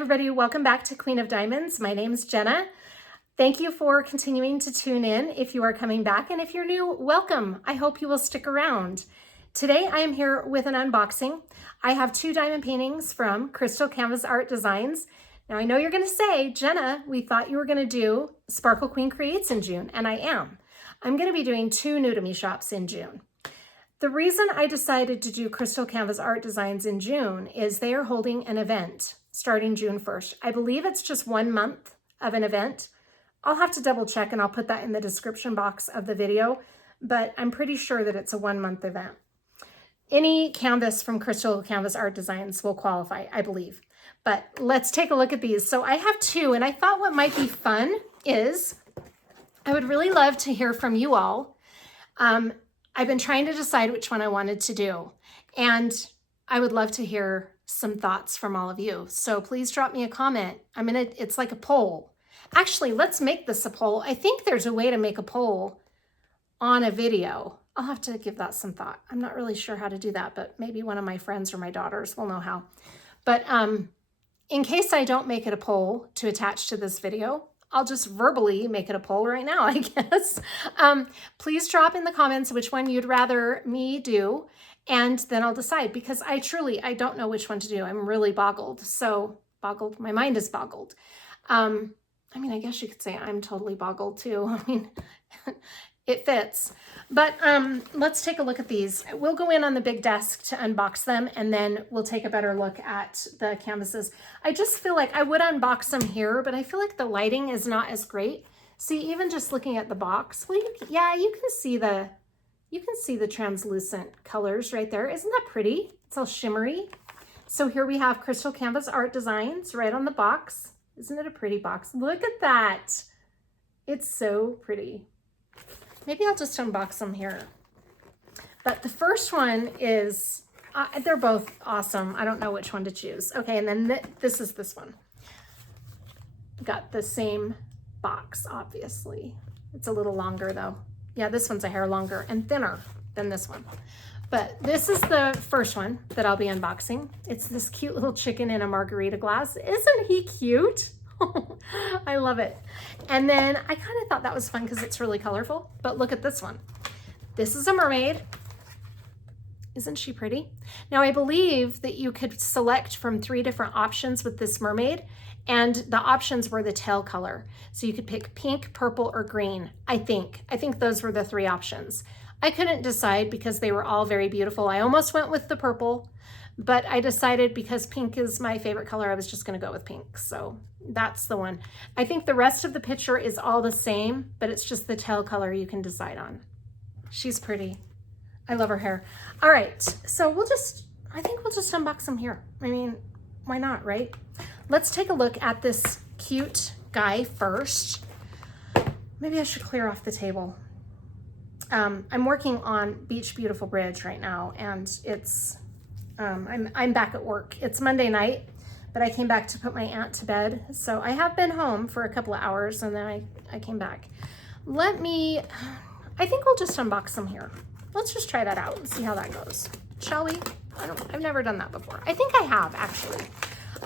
everybody, welcome back to Queen of Diamonds. My name is Jenna. Thank you for continuing to tune in if you are coming back, and if you're new, welcome. I hope you will stick around. Today I am here with an unboxing. I have two diamond paintings from Crystal Canvas Art Designs. Now I know you're going to say, Jenna, we thought you were going to do Sparkle Queen Creates in June, and I am. I'm going to be doing two New to Me shops in June. The reason I decided to do Crystal Canvas Art Designs in June is they are holding an event starting June 1st. I believe it's just 1 month of an event. I'll have to double check and I'll put that in the description box of the video, but I'm pretty sure that it's a 1 month event. Any canvas from Crystal Canvas Art Designs will qualify, I believe. But let's take a look at these. So I have two, and I thought what might be fun is I would really love to hear from you all. I've been trying to decide which one I wanted to do, and I would love to hear some thoughts from all of you. So please drop me a comment. It's like a poll. Actually, let's make this a poll. I think there's a way to make a poll on a video. I'll have to give that some thought. I'm not really sure how to do that, but maybe one of my friends or my daughters will know how. But in case I don't make it a poll to attach to this video, I'll just verbally make it a poll right now, I guess. Please drop in the comments which one you'd rather me do, and then I'll decide, because I don't know which one to do. I'm really boggled. My mind is boggled. I guess you could say I'm totally boggled too. It fits. But let's take a look at these. We'll go in on the big desk to unbox them, and then we'll take a better look at the canvases. I just feel like I would unbox them here, but I feel like the lighting is not as great. See, even just looking at the box, well, you can see the translucent colors right there. Isn't that pretty? It's all shimmery. So here we have Crystal Canvas Art Designs right on the box. Isn't it a pretty box? Look at that. It's so pretty. Maybe I'll just unbox them here. But the first one is, they're both awesome. I don't know which one to choose. Okay, and then this is this one. Got the same box, obviously. It's a little longer though. Yeah, this one's a hair longer and thinner than this one. But this is the first one that I'll be unboxing. It's this cute little chicken in a margarita glass. Isn't he cute? I love it. And then I kind of thought that was fun because it's really colorful, but look at this one. This is a mermaid. Isn't she pretty? Now I believe that you could select from 3 different options with this mermaid, and the options were the tail color. So you could pick pink, purple, or green, I think. I think those were the 3 options. I couldn't decide because they were all very beautiful. I almost went with the purple, but I decided because pink is my favorite color, I was just gonna go with pink. So that's the one. I think the rest of the picture is all the same, but it's just the tail color you can decide on. She's pretty. I love her hair. All right, so I think we'll just unbox them here. Why not, right? Let's take a look at this cute guy first. Maybe I should clear off the table. I'm working on Beach Beautiful Bridge right now, and it's, I'm back at work. It's Monday night, but I came back to put my aunt to bed. So I have been home for a couple of hours, and then I came back. I think we'll just unbox them here. Let's just try that out and see how that goes. Shall we? I've never done that before. I think I have, actually.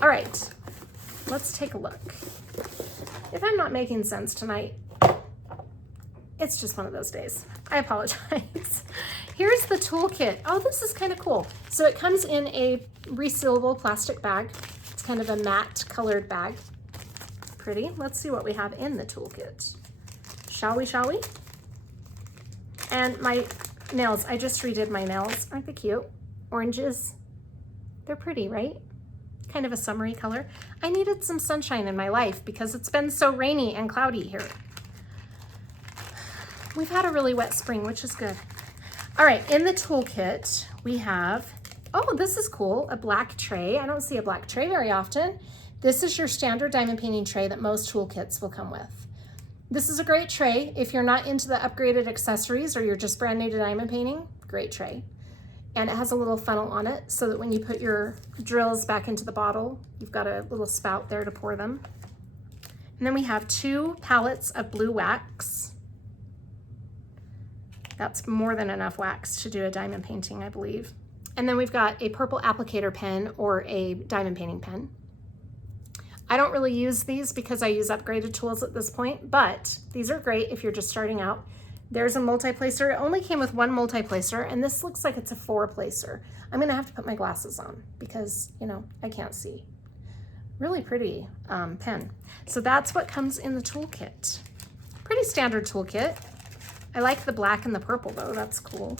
All right, let's take a look. If I'm not making sense tonight, it's just one of those days. I apologize. Here's the toolkit. Oh, this is kind of cool. So it comes in a resealable plastic bag. It's kind of a matte colored bag. Pretty. Let's see what we have in the toolkit. Shall we? And my nails, I just redid my nails. Aren't they cute? Oranges. They're pretty, right? Kind of a summery color. I needed some sunshine in my life because it's been so rainy and cloudy here. We've had a really wet spring, which is good. All right, in the toolkit, we have, oh, this is cool, a black tray. I don't see a black tray very often. This is your standard diamond painting tray that most toolkits will come with. This is a great tray. If you're not into the upgraded accessories or you're just brand new to diamond painting, great tray. And it has a little funnel on it so that when you put your drills back into the bottle, you've got a little spout there to pour them. And then we have 2 pallets of blue wax. That's more than enough wax to do a diamond painting, I believe. And then we've got a purple applicator pen or a diamond painting pen. I don't really use these because I use upgraded tools at this point, but these are great if you're just starting out. There's a multi-placer. It only came with one multi-placer, and this looks like it's a 4-placer. I'm gonna have to put my glasses on because, you know, I can't see. Really pretty pen. So that's what comes in the toolkit. Pretty standard toolkit. I like the black and the purple though, that's cool.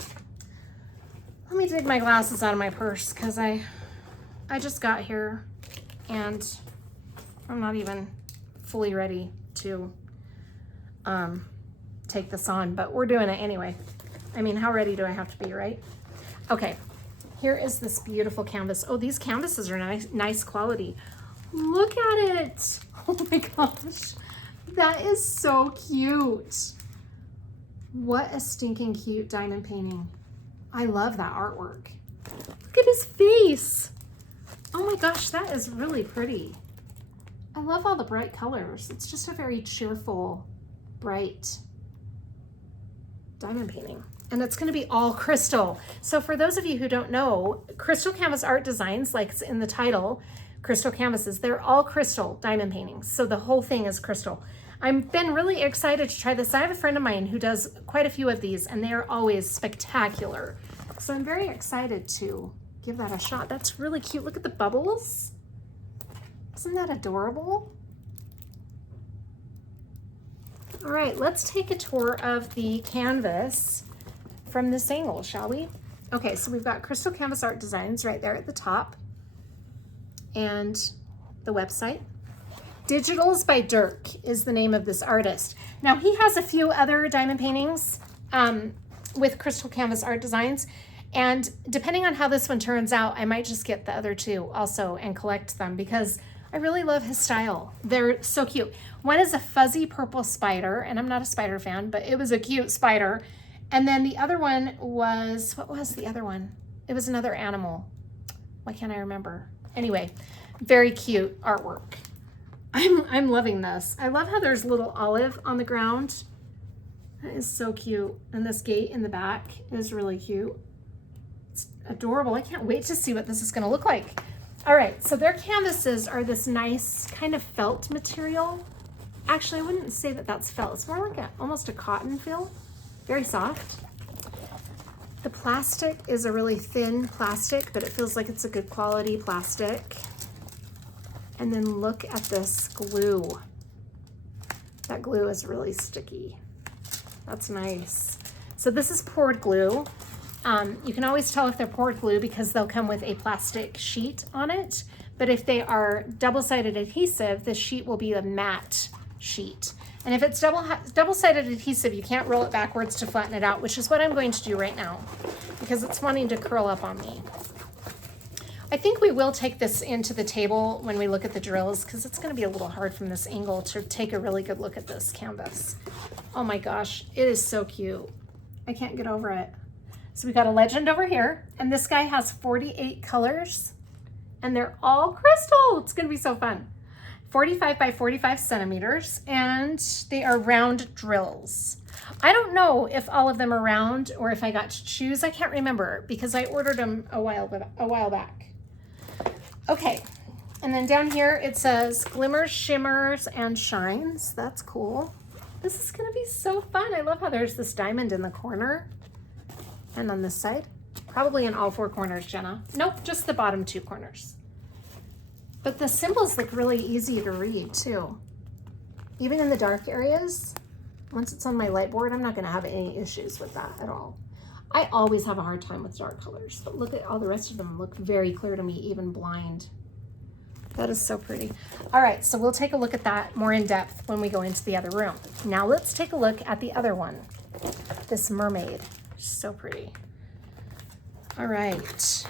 Let me dig my glasses out of my purse because I just got here and I'm not even fully ready to take this on, but we're doing it anyway. I mean, how ready do I have to be, right? Okay, here is this beautiful canvas. Oh, these canvases are nice quality. Look at it. Oh my gosh, that is so cute. What a stinking cute diamond painting. I love that artwork. Look at his face. Oh my gosh, that is really pretty. I love all the bright colors. It's just a very cheerful, bright diamond painting. And it's gonna be all crystal. So for those of you who don't know, Crystal Canvas Art Designs, like it's in the title, crystal canvases, they're all crystal diamond paintings. So the whole thing is crystal. I've been really excited to try this. I have a friend of mine who does quite a few of these and they are always spectacular. So I'm very excited to give that a shot. That's really cute. Look at the bubbles. Isn't that adorable? All right, let's take a tour of the canvas from this angle, shall we? Okay, so we've got Crystal Canvas Art Designs right there at the top and the website. Digitals by Dirk is the name of this artist. Now he has a few other diamond paintings with Crystal Canvas Art Designs, and depending on how this one turns out, I might just get the other two also and collect them because I really love his style. They're so cute. One is a fuzzy purple spider, and I'm not a spider fan, but it was a cute spider. And then the other one was, what was the other one? It was another animal. Why can't I remember? Anyway, very cute artwork. I'm loving this. I love how there's little olive on the ground. That is so cute. And this gate in the back is really cute. It's adorable. I can't wait to see what this is gonna look like. All right, so their canvases are this nice kind of felt material. Actually, I wouldn't say that that's felt. It's more like almost a cotton feel. Very soft. The plastic is a really thin plastic, but it feels like it's a good quality plastic. And then look at this glue. That glue is really sticky. That's nice. So this is poured glue. You can always tell if they're poured glue because they'll come with a plastic sheet on it. But if they are double-sided adhesive, the sheet will be a matte sheet. And if it's double-sided adhesive, you can't roll it backwards to flatten it out, which is what I'm going to do right now because it's wanting to curl up on me. I think we will take this into the table when we look at the drills because it's going to be a little hard from this angle to take a really good look at this canvas. Oh my gosh, it is so cute. I can't get over it. So we got a legend over here, and this guy has 48 colors, and they're all crystal. It's going to be so fun. 45 by 45 centimeters, and they are round drills. I don't know if all of them are round or if I got to choose. I can't remember because I ordered them a while back. Okay, and then down here it says glimmers, shimmers, and shines. That's cool. This is gonna be so fun. I love how there's this diamond in the corner and on this side. Probably in all 4 corners, Jenna. Nope, just the bottom 2 corners. But the symbols look really easy to read too. Even in the dark areas, once it's on my light board, I'm not gonna have any issues with that at all. I always have a hard time with dark colors, but look at all the rest of them look very clear to me, even blind. That is so pretty. All right, so we'll take a look at that more in depth when we go into the other room. Now let's take a look at the other one, this mermaid. So pretty. All right.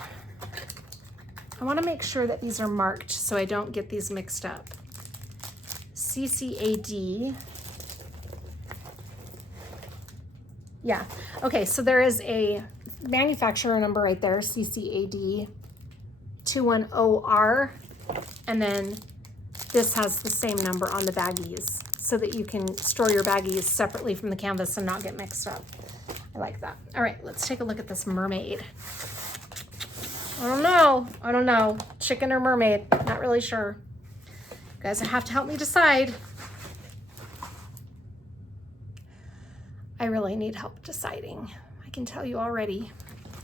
I want to make sure that these are marked so I don't get these mixed up. CCAD. Yeah, okay, so there is a manufacturer number right there, CCAD 210R, and then this has the same number on the baggies so that you can store your baggies separately from the canvas and not get mixed up. I like that. All right, let's take a look at this mermaid. I don't know, chicken or mermaid, not really sure. You guys have to help me decide. I really need help deciding. I can tell you already.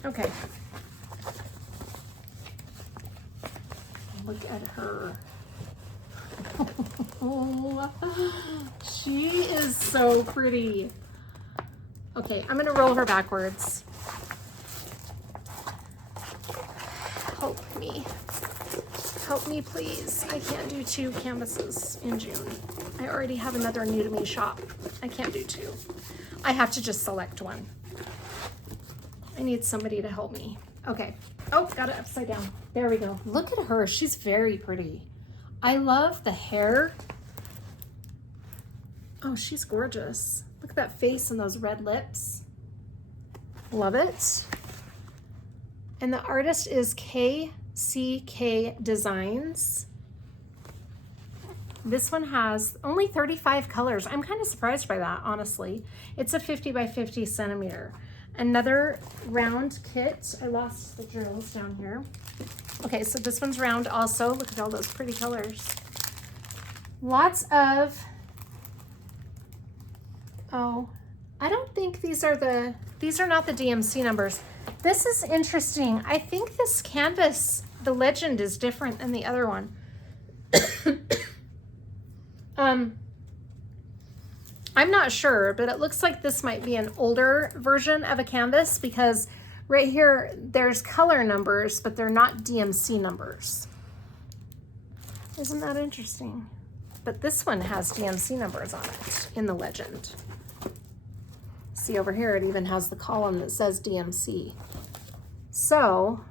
Okay. Look at her. Oh, she is so pretty. Okay, I'm gonna roll her backwards. Help me. Help me, please. I can't do 2 canvases in June. I already have another new to me shop. I can't do 2. I have to just select one. I need somebody to help me. Okay. Oh, got it upside down. There we go. Look at her. She's very pretty. I love the hair. Oh, she's gorgeous. Look at that face and those red lips. Love it. And the artist is KCK Designs. This one has only 35 colors. I'm kind of surprised by that, honestly. It's a 50 by 50 centimeter. Another round kit. I lost the drills down here. Okay, so this one's round also. Look at all those pretty colors. Lots of, oh, I don't think these are not the DMC numbers. This is interesting. I think this canvas, the legend is different than the other one. I'm not sure, but it looks like this might be an older version of a canvas because right here, there's color numbers, but they're not DMC numbers. Isn't that interesting? But this one has DMC numbers on it in the legend. See over here, it even has the column that says DMC. So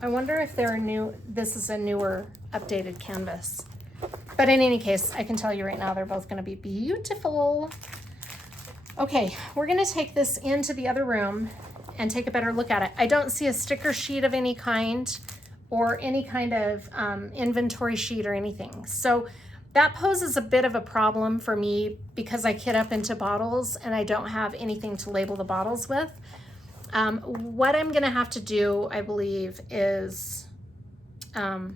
I wonder if they're new, this is a newer updated canvas. But in any case, I can tell you right now, they're both gonna be beautiful. Okay, we're gonna take this into the other room and take a better look at it. I don't see a sticker sheet of any kind or any kind of inventory sheet or anything. So that poses a bit of a problem for me because I kit up into bottles and I don't have anything to label the bottles with. What I'm gonna have to do, I believe, is, I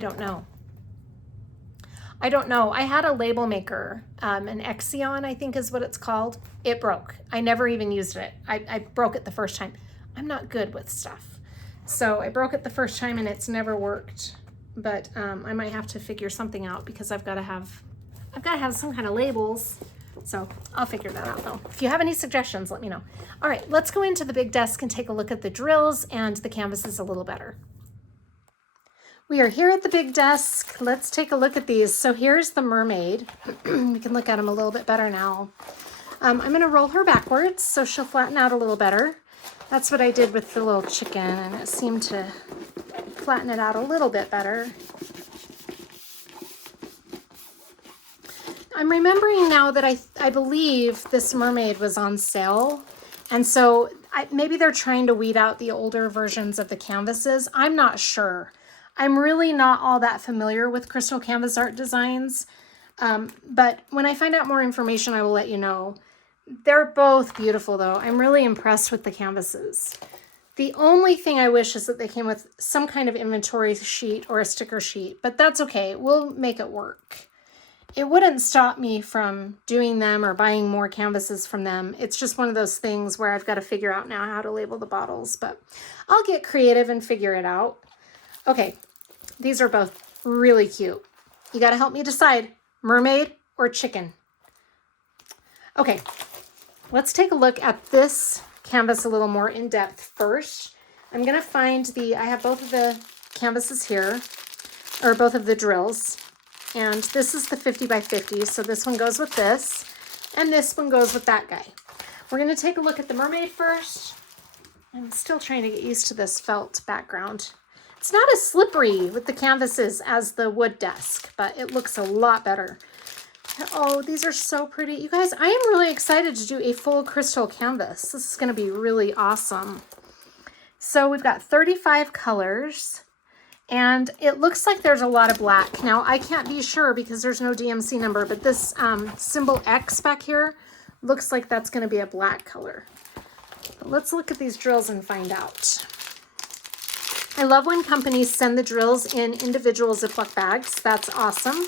don't know. I had a label maker, an Exion, I think is what it's called. It broke. I never even used it. I broke it the first time. I'm not good with stuff. So I broke it the first time and it's never worked. But I might have to figure something out because I've got to have some kind of labels. So I'll figure that out though. If you have any suggestions, let me know. All right, let's go into the big desk and take a look at the drills and the canvases a little better. We are here at the big desk. Let's take a look at these. So here's the mermaid. We can look at them a little bit better now. I'm gonna roll her backwards so she'll flatten out a little better. That's what I did with the little chicken and it seemed to flatten it out a little bit better. I'm remembering now that I believe this mermaid was on sale. And so maybe they're trying to weed out the older versions of the canvases. I'm not sure. I'm really not all that familiar with Crystal Canvas Art Designs, but when I find out more information, I will let you know. They're both beautiful though. I'm really impressed with the canvases. The only thing I wish is that they came with some kind of inventory sheet or a sticker sheet, but that's okay. We'll make it work. It wouldn't stop me from doing them or buying more canvases from them. It's just one of those things where I've got to figure out now how to label the bottles, but I'll get creative and figure it out. Okay, these are both really cute. You got to help me decide, mermaid or chicken. Okay, let's take a look at this canvas a little more in depth first. I'm going to find I have both of the canvases here, or both of the drills. And this is the 50 by 50, so this one goes with this, and this one goes with that guy. We're going to take a look at the mermaid first. I'm still trying to get used to this felt background. It's not as slippery with the canvases as the wood desk, but it looks a lot better. Oh, these are so pretty. You guys, I am really excited to do a full crystal canvas. This is going to be really awesome. So we've got 35 colors. And it looks like there's a lot of black. Now, I can't be sure because there's no DMC number, but this symbol X back here looks like that's going to be a black color. But let's look at these drills and find out. I love when companies send the drills in individual Ziploc bags. That's awesome.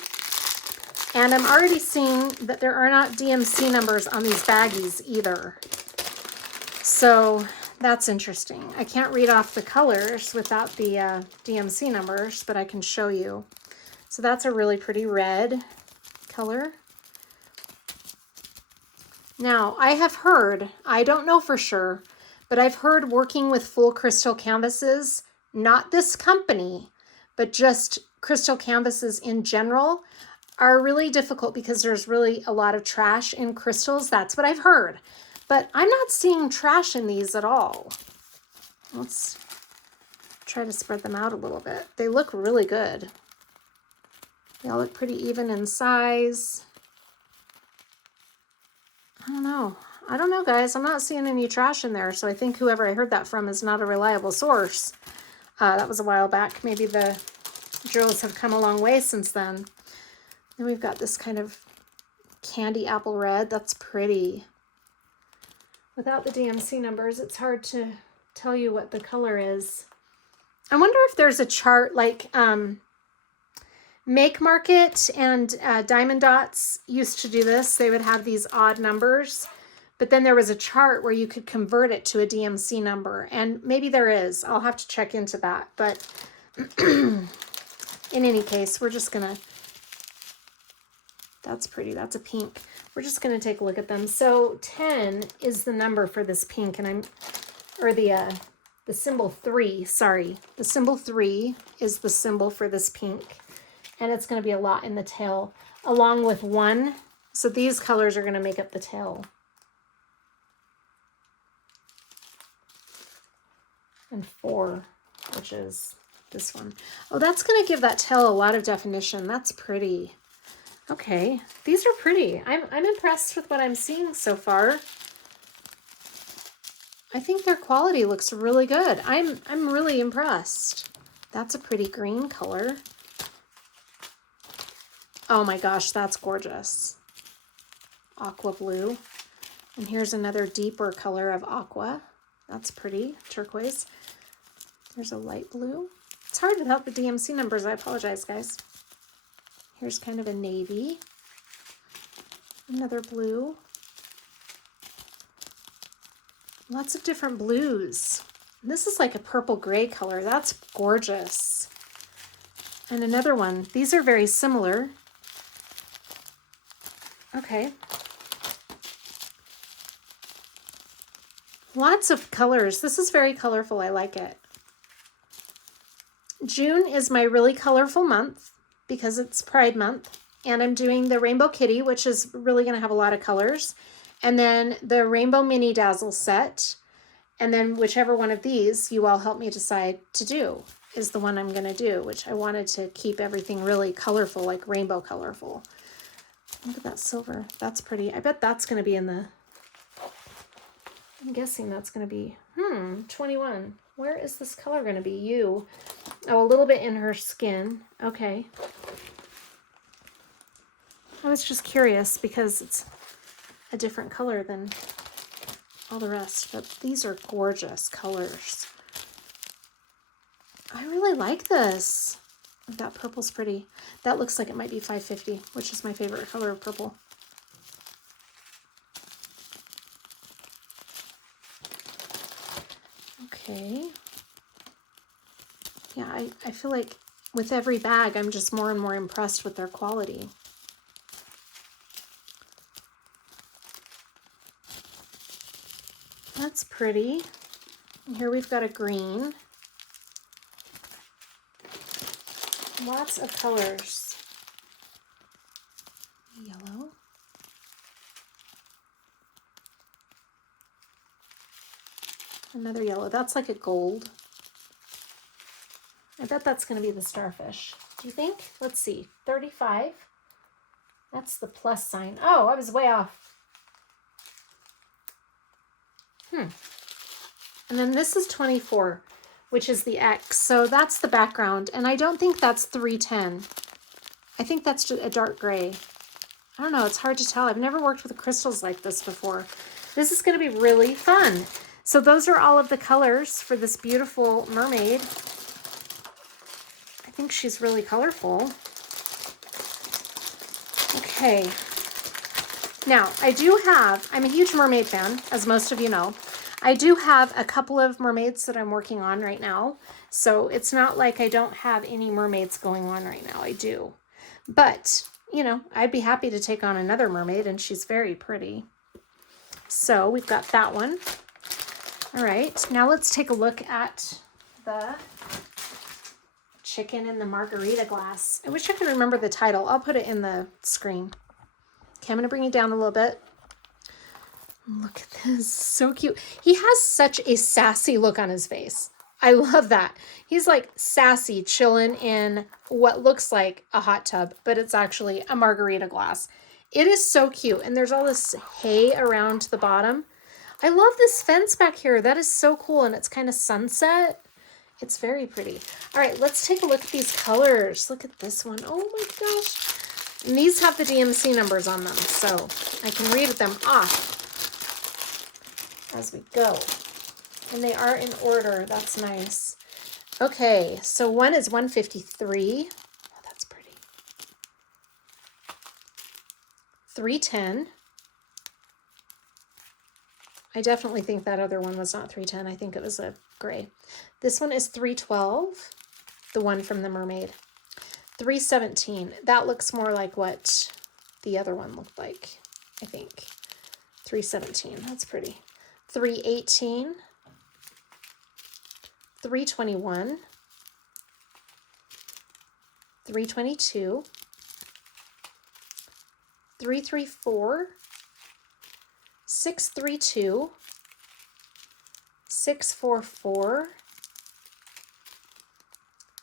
And I'm already seeing that there are not DMC numbers on these baggies either. So that's interesting. I can't read off the colors without the DMC numbers, but I can show you. So that's a really pretty red color. Now, I have heard, I don't know for sure, but I've heard working with full crystal canvases, not this company, but just crystal canvases in general, are really difficult because there's really a lot of trash in crystals. That's what I've heard. But I'm not seeing trash in these at all. Let's try to spread them out a little bit. They look really good. They all look pretty even in size. I don't know, guys. I'm not seeing any trash in there. So I think whoever I heard that from is not a reliable source. That was a while back. Maybe the drills have come a long way since then. Then we've got this kind of candy apple red. That's pretty. Without the DMC numbers, it's hard to tell you what the color is. I wonder if there's a chart like Make Market and Diamond Dots used to do this. They would have these odd numbers, but then there was a chart where you could convert it to a DMC number, and maybe there is. I'll have to check into that, but in any case, we're just gonna, that's pretty, that's a pink. We're just gonna take a look at them. So 10 is the number for this pink, and the symbol 3, sorry. The symbol 3 is the symbol for this pink. And it's going to be a lot in the tail, along with 1. So these colors are going to make up the tail. And 4, which is this one. Oh, that's going to give that tail a lot of definition. That's pretty. Okay, these are pretty. I'm impressed with what I'm seeing so far. I think their quality looks really good. I'm really impressed. That's a pretty green color. Oh my gosh, that's gorgeous. Aqua blue. And here's another deeper color of aqua. That's pretty, turquoise. There's a light blue. It's hard without the DMC numbers. I apologize, guys. Here's kind of a navy. Another blue. Lots of different blues. And this is like a purple gray color. That's gorgeous. And another one. These are very similar. Okay. Lots of colors. This is very colorful. I like it. June is my really colorful month because it's Pride Month. And I'm doing the Rainbow Kitty, which is really going to have a lot of colors. And then the Rainbow Mini Dazzle set. And then whichever one of these you all help me decide to do is the one I'm going to do, which I wanted to keep everything really colorful, like rainbow colorful. Look at that silver. That's pretty. I bet that's going to be in the, I'm guessing that's going to be, 21. Where is this color going to be? You. Oh, a little bit in her skin. Okay. I was just curious because it's a different color than all the rest, but these are gorgeous colors. I really like this. That purple's pretty. That looks like it might be 550, which is my favorite color of purple. Okay. Yeah, I feel like with every bag, I'm just more and more impressed with their quality. That's pretty. And here we've got a green. Lots of colors. Yellow. Another yellow. That's like a gold. I bet that's going to be the starfish. Do you think? Let's see. 35. That's the plus sign. Oh, I was way off. And then this is 24, which is the X. So that's the background. And I don't think that's 310. I think that's just a dark gray. I don't know. It's hard to tell. I've never worked with crystals like this before. This is going to be really fun. So those are all of the colors for this beautiful mermaid. think she's really colorful. Okay. Now, I'm a huge mermaid fan, as most of you know. I do have a couple of mermaids that I'm working on right now. So it's not like I don't have any mermaids going on right now. I do. But, you know, I'd be happy to take on another mermaid, and she's very pretty. So we've got that one. All right, now let's take a look at the chicken in the margarita glass. I wish I could remember the title. I'll put it in the screen. Okay, I'm going to bring it down a little bit. Look at this, so cute. He has such a sassy look on his face. I love that. He's like sassy, chilling in what looks like a hot tub, but it's actually a margarita glass. It is so cute. And there's all this hay around the bottom. I love this fence back here. That is so cool. And it's kind of sunset. It's very pretty. All right, let's take a look at these colors. Look at this one. Oh my gosh. And these have the DMC numbers on them, so I can read them off as we go. And they are in order. That's nice. Okay, so one is 153. Oh, that's pretty. 310. I definitely think that other one was not 310. I think it was a gray. This one is 312, the one from the mermaid. 317. That looks more like what the other one looked like, I think. 317. That's pretty. 318. 321. 322. 334. 632. 644.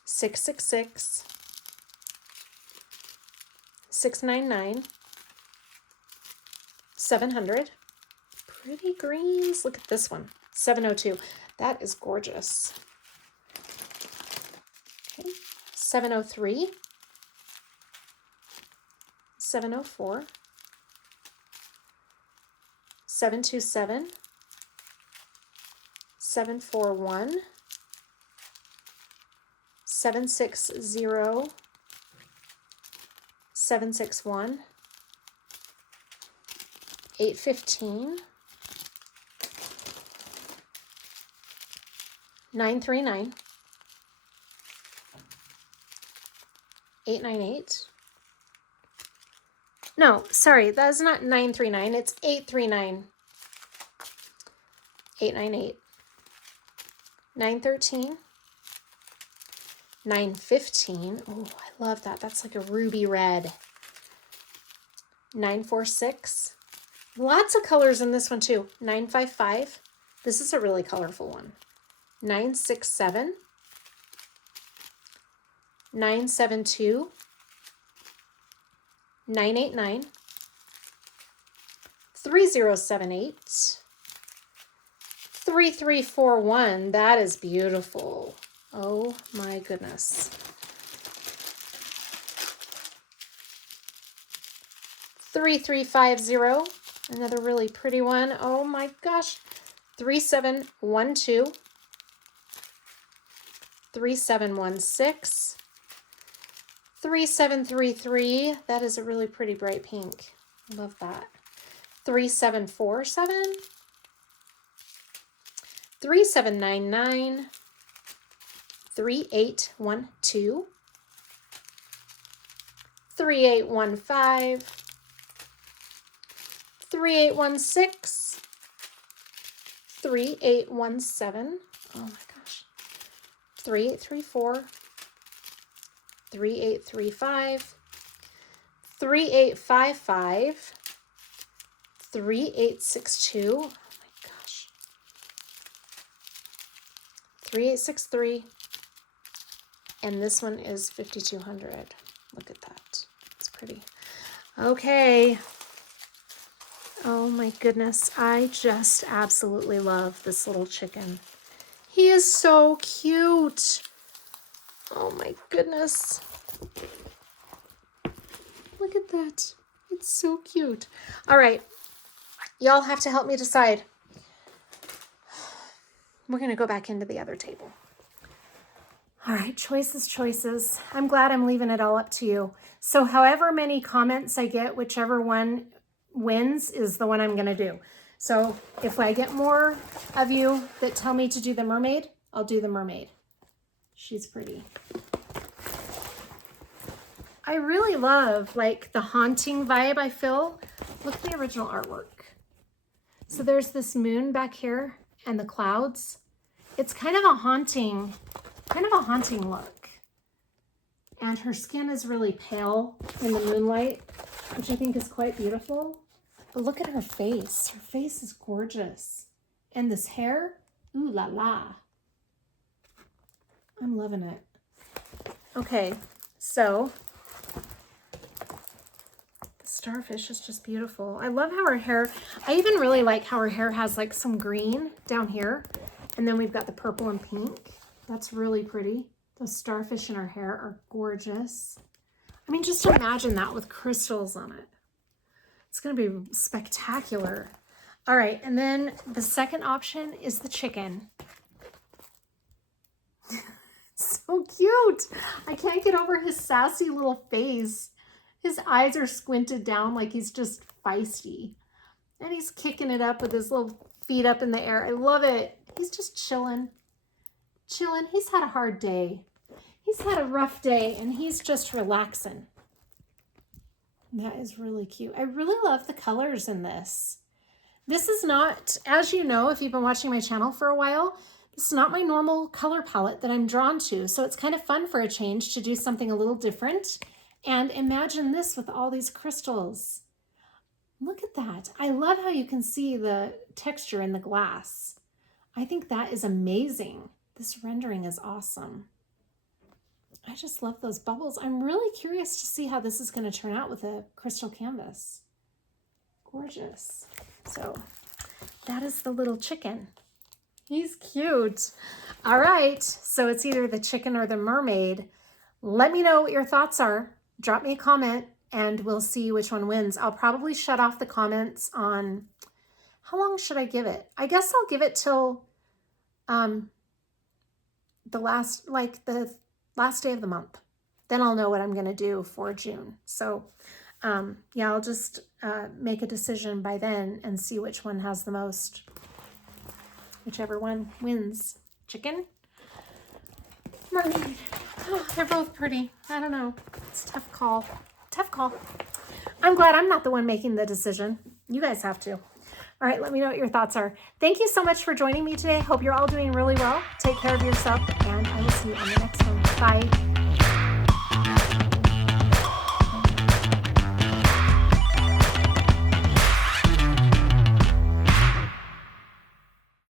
666. 699. 700. Pretty greens. Look at this one. 702. That is gorgeous. Okay. 703. 704. 727. 741. 760. 761. 815. 939. 898. No, sorry, that is not 939. It's 839. 898. 913. 915. Oh, I love that. That's like a ruby red. 946. Lots of colors in this one too. 955. This is a really colorful one. 967. 972. 989. 3078. 3341. That is beautiful. Oh my goodness. 3350. Another really pretty one. Oh my gosh. 3712. 3716. 3733. That is a really pretty bright pink. Love that. 3747. 3799. 3812. 3815. 3816. 3817. Oh my gosh. 3834. 3835. 3855. 3862. Oh my gosh. 3863. And this one is 5200. Look at that. It's pretty. Okay. Oh my goodness. I just absolutely love this little chicken. He is so cute. Oh my goodness. Look at that. It's so cute. All right. Y'all have to help me decide. We're going to go back into the other table. All right, choices, choices. I'm glad I'm leaving it all up to you. So however many comments I get, whichever one wins is the one I'm gonna do. So if I get more of you that tell me to do the mermaid, I'll do the mermaid. She's pretty. I really love like the haunting vibe I feel. Look at the original artwork. So there's this moon back here and the clouds. It's kind of a haunting look. And her skin is really pale in the moonlight, which I think is quite beautiful. But look at her face. Her face is gorgeous. And this hair, ooh la la. I'm loving it. Okay, so the starfish is just beautiful. I love how her hair, I even really like how her hair has like some green down here. And then we've got the purple and pink. That's really pretty. Those starfish in her hair are gorgeous. I mean, just imagine that with crystals on it. It's gonna be spectacular. All right, and then the second option is the chicken. So cute. I can't get over his sassy little face. His eyes are squinted down like he's just feisty. And he's kicking it up with his little feet up in the air. I love it. He's just chilling. Chilling. He's had a hard day. He's had a rough day and he's just relaxing. That is really cute. I really love the colors in this. This is not, as you know, if you've been watching my channel for a while, this is not my normal color palette that I'm drawn to. So it's kind of fun for a change to do something a little different. And imagine this with all these crystals. Look at that. I love how you can see the texture in the glass. I think that is amazing. This rendering is awesome. I just love those bubbles. I'm really curious to see how this is going to turn out with a crystal canvas. Gorgeous. So that is the little chicken. He's cute. All right, so it's either the chicken or the mermaid. Let me know what your thoughts are. Drop me a comment and we'll see which one wins. I'll probably shut off the comments on, how long should I give it? I guess I'll give it till the last day of the month. Then I'll know what I'm gonna do for June. So yeah, I'll just make a decision by then and see which one has the most. Whichever one wins. Chicken? Mermaid. Oh, they're both pretty. I don't know. It's a tough call. Tough call. I'm glad I'm not the one making the decision. You guys have to. All right, let me know what your thoughts are. Thank you so much for joining me today. Hope you're all doing really well. Take care of yourself, and I will see you on the next one. Bye.